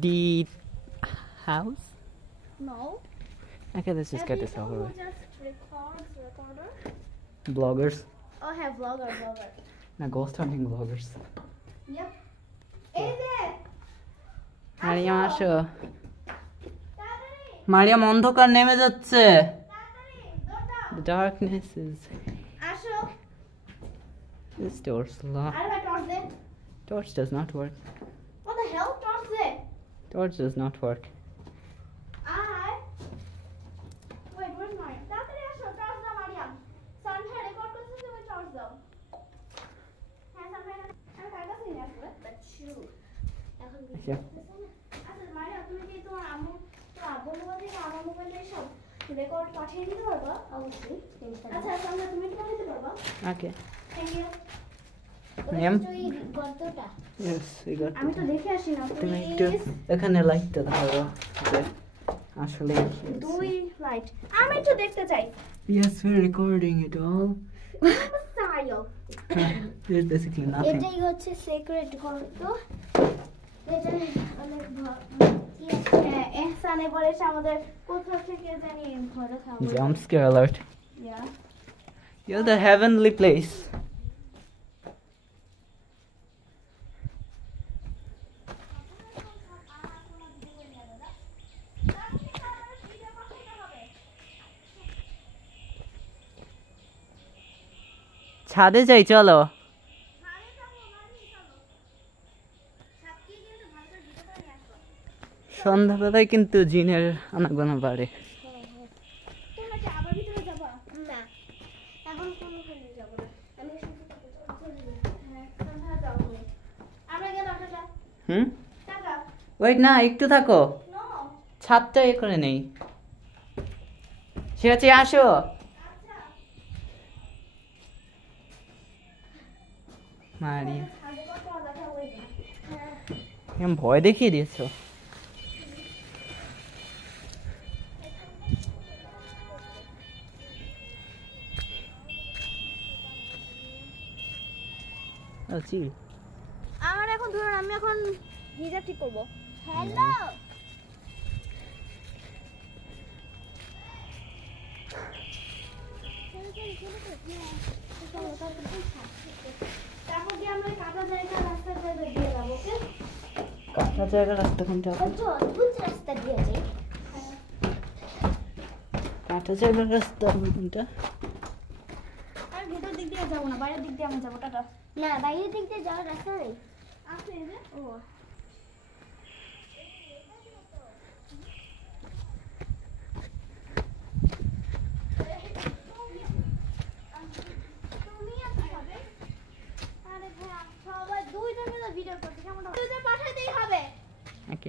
The house? No. Okay, let's just get this over with. Just recorder. Bloggers. Oh, have vlogger. Now ghost hunting bloggers. Yep. Is it? Mariam আসো মারিয়াম অন্ধকার নেমে যাচ্ছে The darkness is আসো This door's locked. আরে ভাই torch দে Torch does not work. What the hell torch দে Torch does not work. Wait, where's mine? তাড়াতাড়ি আসো টর্চ দাও মারিয়াম সানভাই রেকর্ড করতে তুমি টর্চ দাও হ্যাঁ সানভাই আমি কার কাছে নিয়ে আসবো বাচ্চু এখন আচ্ছা আচ্ছা মারিয়াম তুমি কি তোমার আম্মু তো আব্বু মোবাইল থেকে আমার মোবাইলে সব রেকর্ড পাঠিয়ে দিতে পারবা অবশ্যই আচ্ছা সানভাই তুমি কি পাঠাতে পারবা Okay. থ্যাংক ইউ মারিয়াম গর্তটা Yes, we got আমি তো দেখে আসি না তুমি একটু এখানে লাইটটা ধরো আসলে দুই লাইট আমি একটু দেখতে চাই Yes, we're recording it all. সাইও There's basically nothing. এটাই হচ্ছে সিক্রেট গর্ত এটা অনেক এহসানে বলেছে আমাদের কোথা থেকে জানি ভয় খাবো Jump scare alert. Yeah. You're the heavenly place. ছাদে যাই চলো সন্ধ্যাবেলায় কিন্তু জিনের আনাগোনা বাড়ে ওয়েট না একটু থাকো ছাদটা এ করে নেই ঠিক আছে আসো মারিয়া এরকম ভয় দেখিয়ে দিয়েছো আমার এখন ধরুন আমি এখন গিজার ঠিক করব হ্যালো তারপর দিয়ে আমরা কাটা জায়গা রাস্তা দিয়ে যাবো ওকে কাটা জায়গা রাস্তা কোনটা অদ্ভুত রাস্তা দিয়ে যাই কাটা জায়গা রাস্তা কোনটা আর ভিতর দিক দিয়ে যাবো না বাইরের দিক দিয়ে আমি যাবো টাটা না বাইরের দিক দিয়ে যাওয়ার রাস্তা নেই আছে এই যে ও সবাই দুইজন মিলে ভিডিও করতে কেমন দুইজন পাঠাতেই হবে ওকে